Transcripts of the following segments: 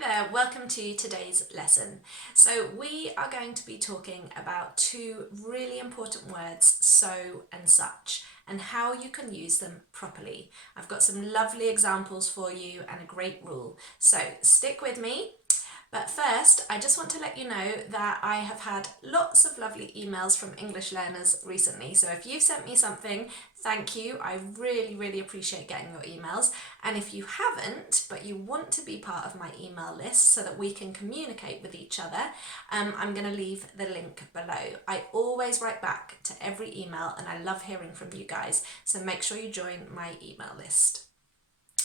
there, welcome to today's lesson. So we are going to be talking about two really important words, so and such, and how you can use them properly. I've got some lovely examples for you and a great rule, so stick with me. But first, I just want to let you know that I have had lots of lovely emails from English learners recently. So if you've sent me something, thank you. I really appreciate getting your emails. And if you haven't, but you want to be part of my email list so that we can communicate with each other, I'm going to leave the link below. I always write back to every email and I love hearing from you guys. So make sure you join my email list.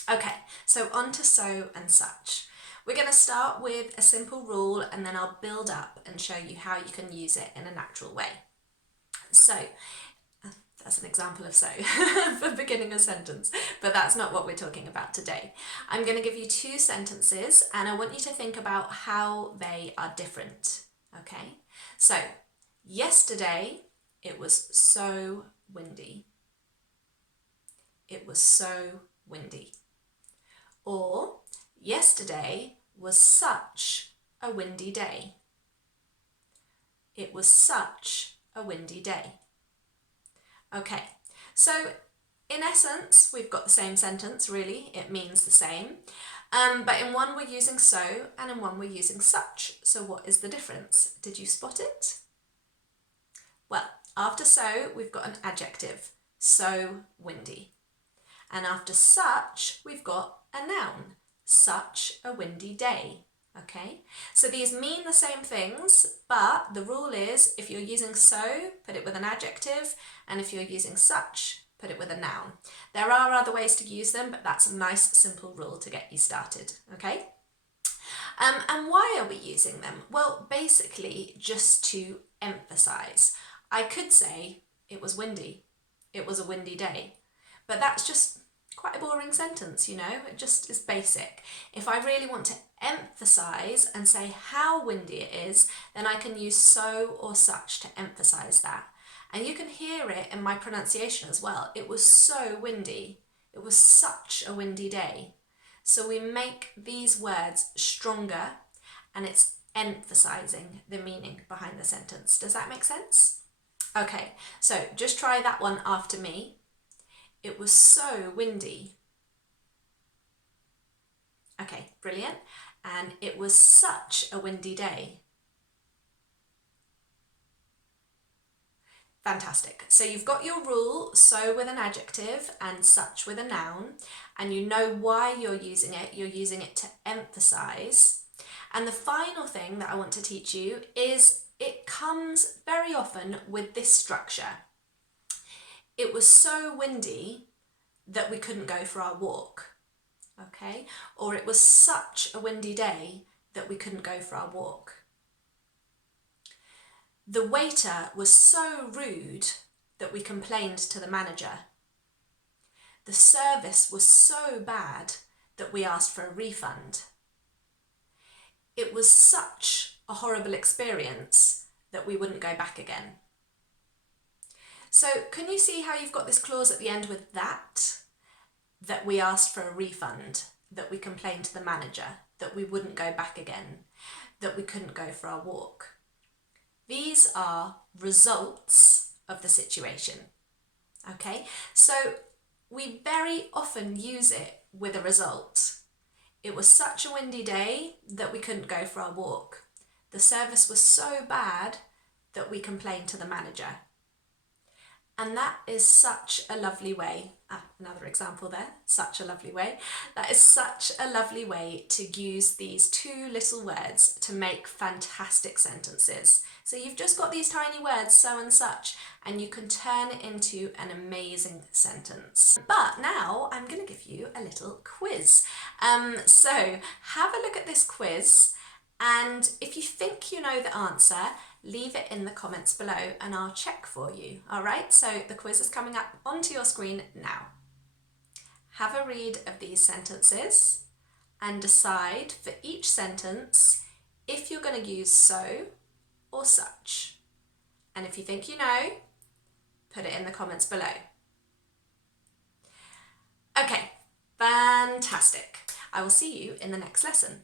Okay, so on to so and such. We're going to start with a simple rule and then I'll build up and show you how you can use it in a natural way. So, that's an example of so for beginning a sentence, but that's not what we're talking about today. I'm going to give you two sentences and I want you to think about how they are different, okay? So, yesterday it was so windy. It was so windy. Or, yesterday was such a windy day. It was such a windy day. Okay, so in essence, we've got the same sentence, really. It means the same. But in one we're using so and in one we're using such. So what is the difference? Did you spot it? Well, after so, we've got an adjective, so windy. And after such, we've got a noun, such a windy day, okay? So these mean the same things, but the rule is if you're using so, put it with an adjective, and if you're using such, put it with a noun. There are other ways to use them, but that's a nice simple rule to get you started, okay? And why are we using them? Well, basically just to emphasise. I could say it was windy, it was a windy day, but that's just quite a boring sentence, you know, it just is basic. If I really want to emphasise and say how windy it is, then I can use so or such to emphasise that. And you can hear it in my pronunciation as well. It was so windy. It was such a windy day. So we make these words stronger and it's emphasising the meaning behind the sentence. Does that make sense? Okay, so just try that one after me. It was so windy. Okay, brilliant. And it was such a windy day. Fantastic. So you've got your rule, so with an adjective and such with a noun, and you know why you're using it. You're using it to emphasise. And the final thing that I want to teach you is it comes very often with this structure. It was so windy that we couldn't go for our walk, okay? Or it was such a windy day that we couldn't go for our walk. The waiter was so rude that we complained to the manager. The service was so bad that we asked for a refund. It was such a horrible experience that we wouldn't go back again. So can you see how you've got this clause at the end with that we asked for a refund, that we complained to the manager, that we wouldn't go back again, that we couldn't go for our walk? These are results of the situation, okay? So we very often use it with a result. It was such a windy day that we couldn't go for our walk. The service was so bad that we complained to the manager. And that is such a lovely way, another example there, such a lovely way. That is such a lovely way to use these two little words to make fantastic sentences. So you've just got these tiny words, so and such, and you can turn it into an amazing sentence. But now I'm going to give you a little quiz. So have a look at this quiz, and if you think you know the answer, leave it in the comments below and I'll check for you. All right, so the quiz is coming up onto your screen now. Have a read of these sentences and decide for each sentence if you're going to use so or such. And if you think you know, put it in the comments below. Okay, fantastic. I will see you in the next lesson.